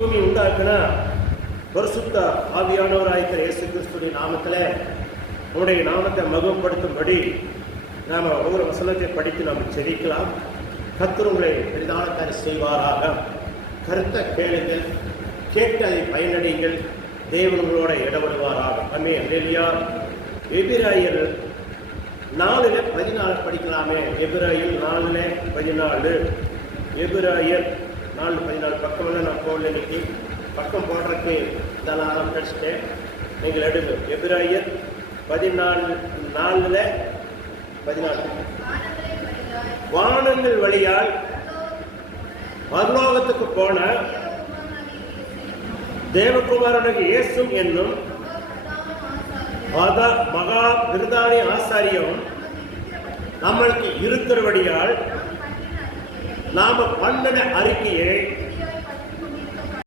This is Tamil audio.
பூமி உண்டாக்குனா பரிசுத்த ஆவியானவராயிருக்கிற இயேசு கிறிஸ்துவின் நாமத்தில் உங்களுடைய நாமத்தை மகிமைப்படுத்தும்படி நாம் ஒவ்வொரு வசனத்தை படித்து நாம் செபிக்கலாம். கர்த்தர் உங்களை பெரிதான காரியம் செய்வாராக. கருத்தை கேளுங்கள், கேட்டு அதை பயனடைங்கள். தேவன் உங்களோட இடப்படுவாராக. ஆமென். அல்லேலூயா. எபிரேயர் 4:14 படிக்கலாமே. எபிரேயர் 4:14. எபிரேயர் 4:14 பக்கமெல்லாம் நான் போடல. இன்னைக்கு பக்கம் போடுறதுக்கு இதெல்லாம் படிச்சுட்டேன். நீங்கள் எடுங்க. எபிரேயர் 14:14 வானங்கள் வழியால் பரலோகத்துக்கு போன தேவகுமாரனுக்கு இயேசு என்னும் மகா பிரதானி ஆசாரியம் நம்மளுக்கு இருக்கிறபடியால் நாம பண்ணின அறிக்கையை